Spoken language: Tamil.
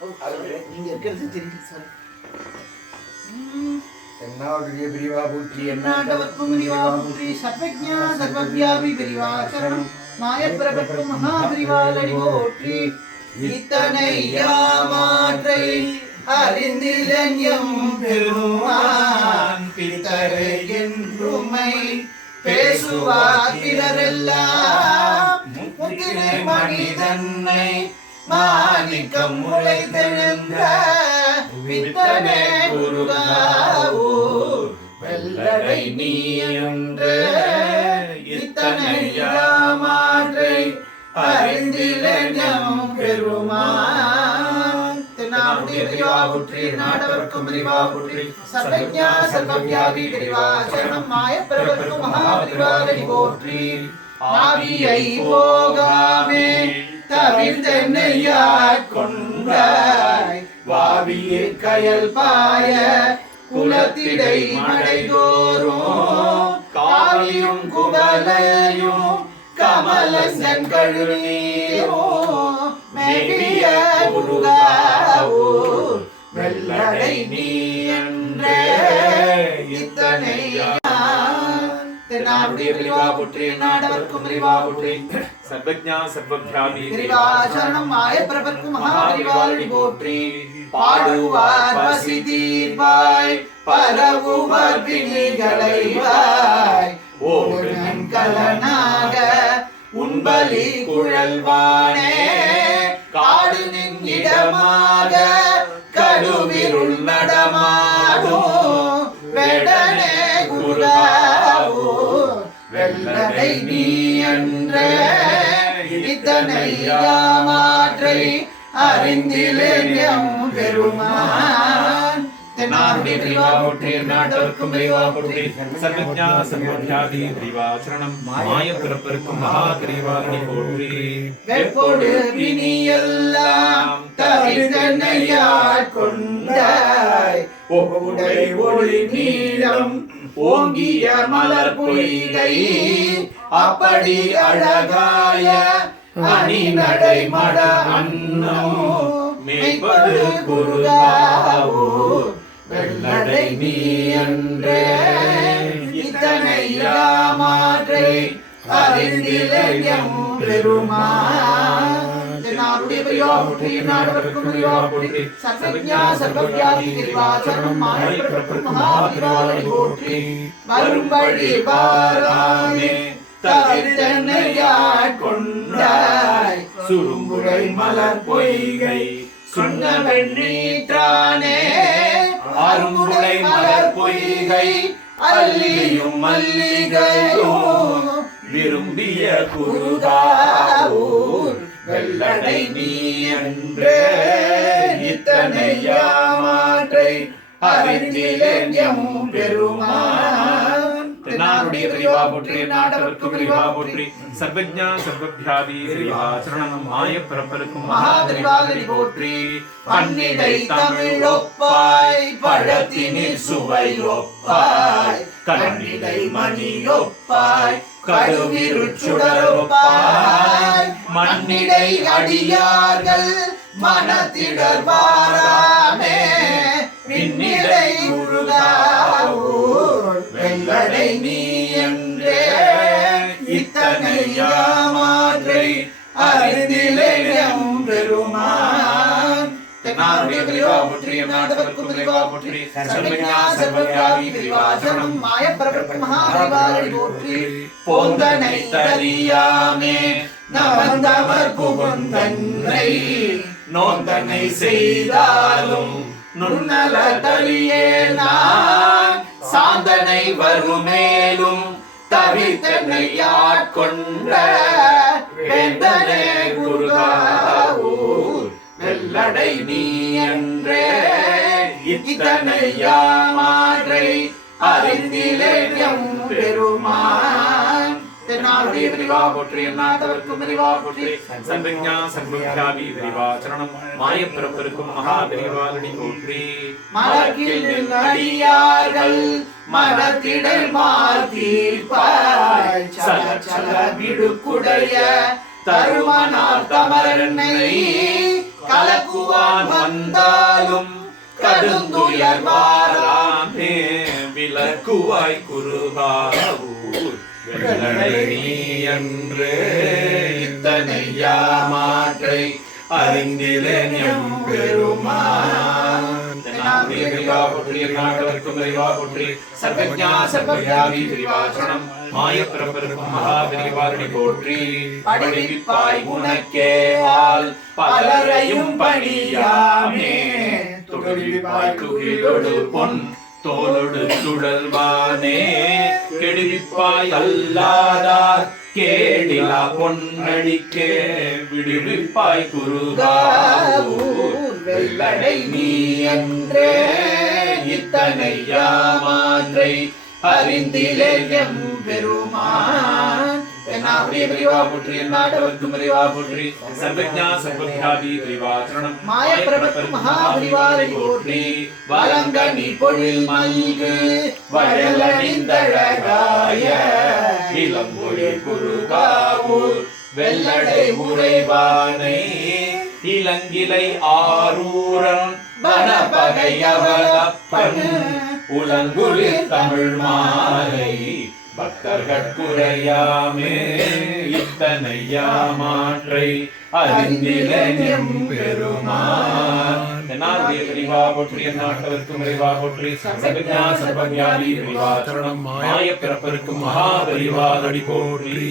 நீங்க இருக்கிறது தெரியுது சார். தென்னாடுடைய பிரிவா போற்றி எந்நாட்டவர்க்கும் பிரிவா போற்றி சர்வஜ்ஞா சர்வவ்யாபி பிரிவா சரணம் மாயப்பிரபற்கும் மகாபிரிவாலடி போற்றி. இத்தனை யாமாற்றை அறிந்திலன் எம் பெருமான் பித்தரை என்றுமை பேசுவார் பிறரெல்லாம் முத்திரை மனிதன்னை மாணிக்கம் முளைத்தெழுந்த வித்தனே குருகாவோ வெள்ளடை நீ என்று இத்தனை யாமாற்றை அறிந்திலன் எம் பெருமான். தென்னாடுடைய பிரிவா போற்றி நாடவர்க்கும் பிரிவா போற்றி சர்வஜ்ஞா சர்வவ்யாபி பிரிவா சரணம் மாயப்பிரபற்கும் மகாபிரிவாலடி போற்றி. ஆவியை போகாமே தவிர்த்தென்னையாற் கொண்டாய் வாவியே கயல் பாய குலத்திடை மடைதோறும் காவியும் குவலையும் கமலசன் கழுநீரும் மேவிய முருகாவோ வெள்ளடை நீ என்றே இத்தனை தென்னாடுடைய பிரிவா போற்றி நாடவர்க்கும் பிரிவா போற்றி சர்வஜ்ஞா சர்வவ்யாபி பிரிவா சரணம் மாயப்பிரபற்கும் மகாபிரிவாலடி போற்றி. பாடுவார் பசி தீர்வாய் பரவுவார் பிணிகளைவாய் ஓடுநன் கலனாக உன்பலி குழல்வானே காடு நின் இடமாக கடுவிருள் நடமாடும் வேடனே குருகாவோ வெள்ளடை நீ என்றே இத்தனை யாமாற்றை அறிந்திலேன் எம் பெருமான். தென்னாடுடைய பிரிவா போற்றி நாடவர்க்கும் பிரிவா போற்றி சர்வஜ்ஞா சர்வவ்யாபி பிரிவா சரணம் மாயப்பிரபற்கும் மகாபிரிவாலடி போற்றி. வெப்பொடு பிணியெல்லாம் தவிர்த்தென்னையாற் கொண்டாய் ஒப்புடை ஒளி நீளம் ஓங்கிய மலர் பொய்கை அப்படி அழகாய அணி நடை மட அன்னம் மேம்படு குருகாவோ வெள்ளடை நீ என்றே இத்தனை யாமாற்றை அறிந்திலன் எம் பெருமான். தென்னாடுடைய பிரிவா போற்றி நாடவர்க்கும் பிரிவா போற்றி சர்வஜ்ஞா சர்வவ்யாபி பிரிவா சரணம் மாயப்பிரபற்கும் மகாபிரிவாலடி போற்றி. வரும்படி பாராமே தவிர்த்தென்னையாற் கொண்டாய் சுரும்புடை மலர் பொய்கை சொன்ன வெண்ணீற்றானே அரும்புடை மலர் பொய்கை அல்லியும் மல்லிகையும் விரும்பிய குருகாவூர் வெள்ளடை நீ என்றே இத்தனை யாமாற்றை அறிந்திலேன் எம் பெருமான். தென்னாடுடைய பிரிவா போற்றி நாடவர்க்கும் பிரிவா போற்றி சர்வஜ்ஞா சர்வவ்யாபி பிரிவா சரணம் மாயப்பிரபற்கும் மகாபிரிவாலடி போற்றி. பன்னிடை தமிழ் ஒப்பாய் பழத்தினில் சுவை ஒப்பாய் கண்ணிடை மணி ஒப்பாய் கடுவிருள் சுடரொப்பாய் மண்ணிடை அடியார்கள் மனத்திடர் வாராமே விண்ணிடை முருகாவூர் வெள்ளடை நீ என்றே இத்தனை யாமாற்றை அறிந்திலேன் எம் பெருமான். தென்னாடுடைய பிரிவா போற்றி நாடவர்க்கும் பிரிவா போற்றி சர்வஜ்ஞா சர்வவ்யாபி பிரிவா சரணம் மாயப்பிரபற்கும் மகாபிரிவாலடி போற்றி. போந்தனை தறியாமே நவந்தவர் புகுந்தன்னை நோந்தனை செய்தாலும் நுண்ணல தளியே நான் சாந்தனை வருமேலும் தவிர்த்தனை யாட்கொண்ட வேந்தனே குருகாவூர் வெள்ளடை நீ என்றே இத்தனை யாமாற்றை அறிந்திலேன் எம் பெருமான். தென்னாடுடைய பிரிவா போற்றி நாட்டவர்க்கும் பிரிவா போற்றி சர்வஜ்ஞா சர்வவ்யாபி பிரிவா சரணம் மாயப்பிரபற்கும் மகாபிரிவாலடி போற்றி. மலக்கில் அடியார்கள் மனத்திடை மார்த்தீர்ப்பாய் சல சல விடுக்குடைய தருமனார் தமரனை கலக்குவான் வந்தாலும் கடுந்துயர் வாராமே விலக்குவாய் குருகாவூர் வெள்ளடை என்று இத்தனை யாமாற்றை அறிந்திலேன் எம்பெருமான். நாட்டவர்க்கும் விரிவா போற்றி சர்வஜா சர்வவியாபி விரிவாச்சரணம் மாயப்பிறப்பிற்கும் மகாவிரிவாரணி போற்றி படிப்பாய் உனக்கே ஆள் பலரையும் பணியாமே தொழில்வாய் துகிலொடு பொன் தோலொடு சுடல்வானே கெடுவிப்பாய் அல்லாதார் கேடிலா பொன்னடிக்கே விடுவிப்பாய் குருகாவூர் வெள்ளடை நீ என்றே இத்தனை யாமாற்றை அறிந்திலேன் எம்பெருமான். தென்னாவுடைய விரிவா போற்றி நாட்டவர்க்கும் விரிவா போற்றி சர்வஜா சர்வவியாபி விரிவாச்சரணம் மாயப்பிரபுக்கும் மகாவிரிவாரணி போற்றி வலங்கனி பொழில் மல்கு வயலணிந்தழகாய இளம்பொழி குருகாவூர் வெள்ளடை உறைவானை இளங்கிலை ஆரூரன் வனபகையவலப்பன் உலங்குளிர் தமிழ் மாலை பக்தர்கட்குறையாமே இத்தனை யாமாற்றை அறிந்திலேன் பெருமான். தென்னாருடைய விரிவா போற்றி நாட்டவர்க்கும் விரிவா போற்றி சர்வஜா சர்வவியாபி விரிவாச்சரணம் மாயப்பிறப்பிற்கும் மகாபரிவாரடி போற்றி.